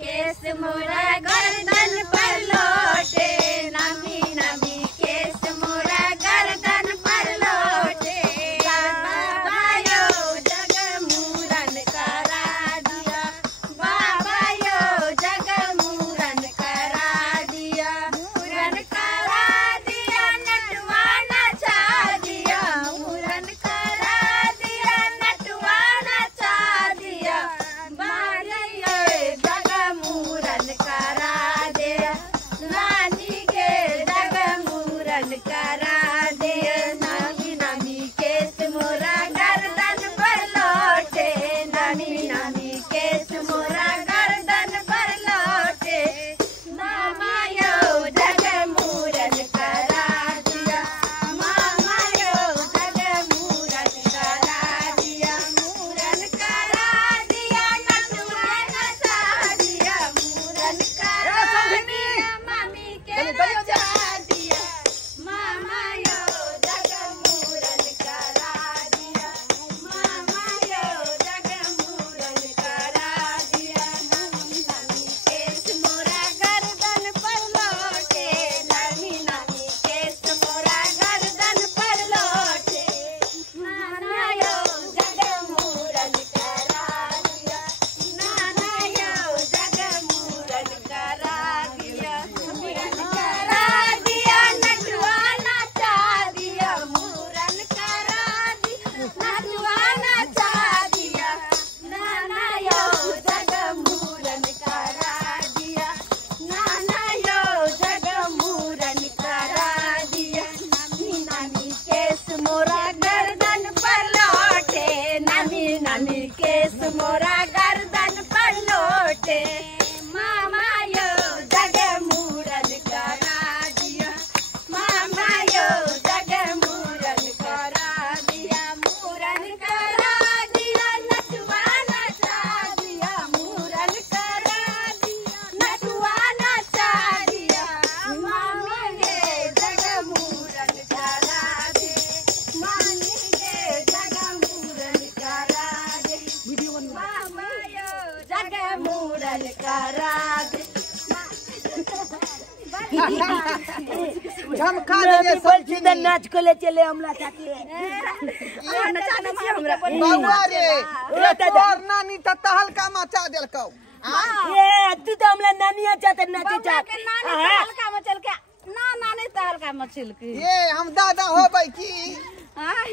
केस मोरा गर्दन पर लोटे, नमी नमी केस मोरा गर्दन पर लोटे। बाबा यो जग मूरन करा दिया, बाबा यो जग मूरन करा दिया, मूरन करा दिया नटवा नचा दिया, मूरन करा दिया नटवा नचा दिया। बालियो जग मूरन करा दे, रानी के जग मूरन करा दे। नमी नमी केस मोरा गर्दन पर लोटे, नमी नमी केस मोरा गर्दन पर लोटे। मामा यो जग मूरन करा दिया, मामा यो जग मूरन करा दिया, मूरन करा दिया नटवा नचा दिया, मूरन करा दिया मम्मी के नचा दिया। मामा यो जग मूरन करा दिया, मामा यो जग मूरन करा दिया। नमी नमी केस मोरा गर्दन पर लोटे, नमी नमी केस मोरा गर्दन पर लोटे। नाना यो जग मूरन करा दिया, नाना यो जग मूरन करा दिया, मूरन करा दिया नटवा नचा दिया, मूरन करा दिया नटवा नचा दिया। नाना यो जग मूरन करा दिया, नाना यो जग मूरन करा दिया। नमी नमी केस मोरा गर्दन पर लोटे, नमी नमी केस मोरा गर्दन पर लोटे। मामा यो जग मूरन करा दिया, मामा यो जग मूरन करा दिया, मूरन करा दिया नटवा नचा दिया, मूरन करा दिया नटवा नचा दिया। मामी गे जग मूरन करा दे, मामी गे जग मूरन करा दे, मामा यो जग मूरन करा दे। झमका दे सीधा नाच को ले चले हमला चाची नचाना छी हमरा बाबा रे तोर नानी त तहलका मचा देलकौ। ये तू तो हमला नानिया चाहते नाचे चाह के नानी तहलका मचल के ना नानी तहलका मचल के ये हम दादा होबै की हां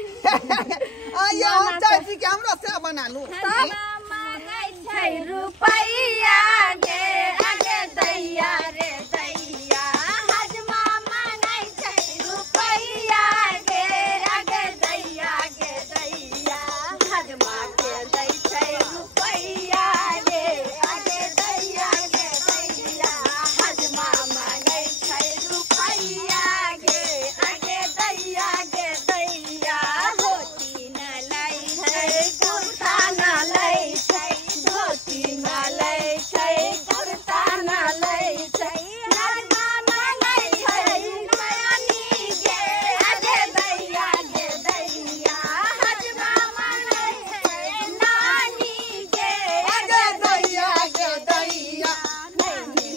आइए हम चाची के हमरा से बना लू। मांगै छै रुपैया गे आगे दैया रे दैया, हजमा मांगै छै रुपैया गे आगे दैया गे दैया, हजमा के दै छै रुपैया गे आगे दैया गे दैया, हजमा मांगै छै रुपैया गे आगे दैया गे दैया। धोती न लै छै कुर्ता न लै छै, धोती न लै छै कुर्ता न लै छै, नरमा मांगै छै नानी गे आगे दैया गे दैया, हजमा मांगै छै नानी गे आगे दैया गे दैया। नानी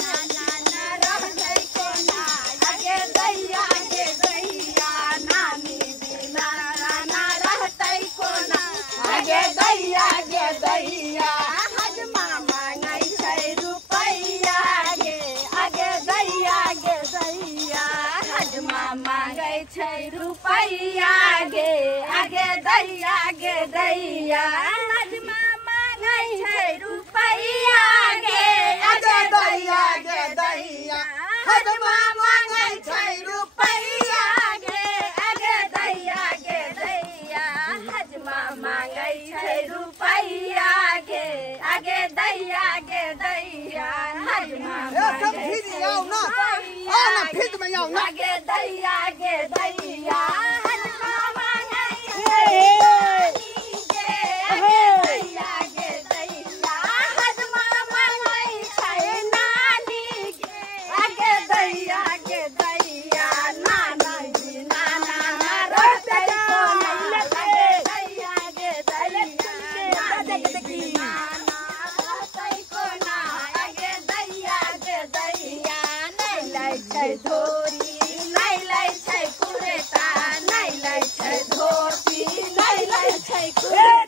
नाना न रहतै कोना आगे दैया गे दैया, नानी बिना नाना रहतै कोना आगे दैया गे दैया। हजमा मांगै छै रुपैया गे आगे दैया गे दैया, हजमा मांगै छै रुपैया गे आगे दैया गे दैया, हजमा मांगै छै रुपैया गे आगे दैया गे दैया, हजमा मांगै छै रुपैया गे आगे दैया गे दैया, हजमा मांगै छै रुपैया गे आगे दैया गे दैया, हजमा सब फिर आओ ना आओ ना फिर में आओ ना आगे दैया गे दैया, हजमा मांगै छै गे आगे दैया गे दैया, हजमा मांगै छै नानी गे आगे दैया गे दैया। नाना जी नाना रहतै कोना आगे दैया गे दैया, नानी जी नाना रहतै कोना छै धोती नै लै छै कुर्ता नै लै छै धोती नै लै छै कुर्ता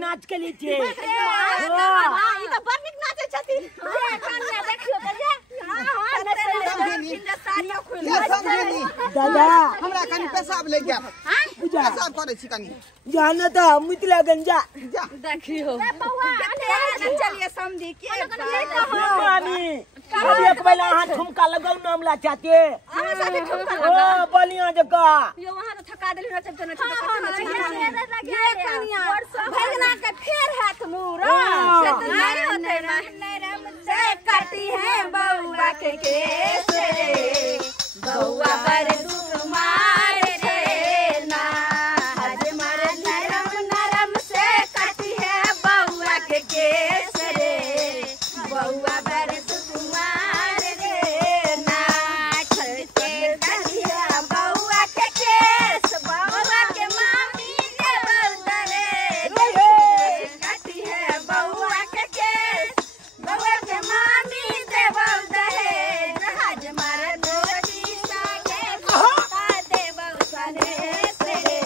नाच के लीजिए दादा हमरा कनी पेशाब ले गया पेशाब करे छी कनी जाना तो मिथिला गंजा देखियो चलिए समझी के मामी अब एक बेला हाथ ठुमका लगाओ नामला चाहते ओ बलिया जका यो वहां तो थका देली ना चलते ना ये कनिया भगना के फेर हाथ मुरा से तो नहीं होते ना से काटी है बउआ के केस रे बउआ पर दुख मार रे ना आज मार नरम नरम से काटी है बउआ के केस रे बउआ पर दुख मार रे ना छलते कटिया बउआ के केस बउआ के मामी के बलदरे काटी है बउआ के केस बउआ के मामी दे बलदरे जहाज मार नोटी सागे का दे बलदरे रे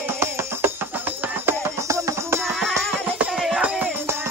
बउआ पर दुख मार रे ना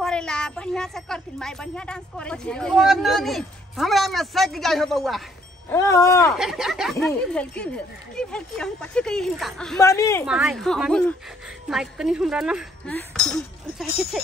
करेला बढ़िया से करथिन माई बढ़िया डांस करे छी और नानी हमरा में सक जाय हो बउआ की भेल की हम पछी कही हिनका मामी माई कनी हमरा ना चाहे के छै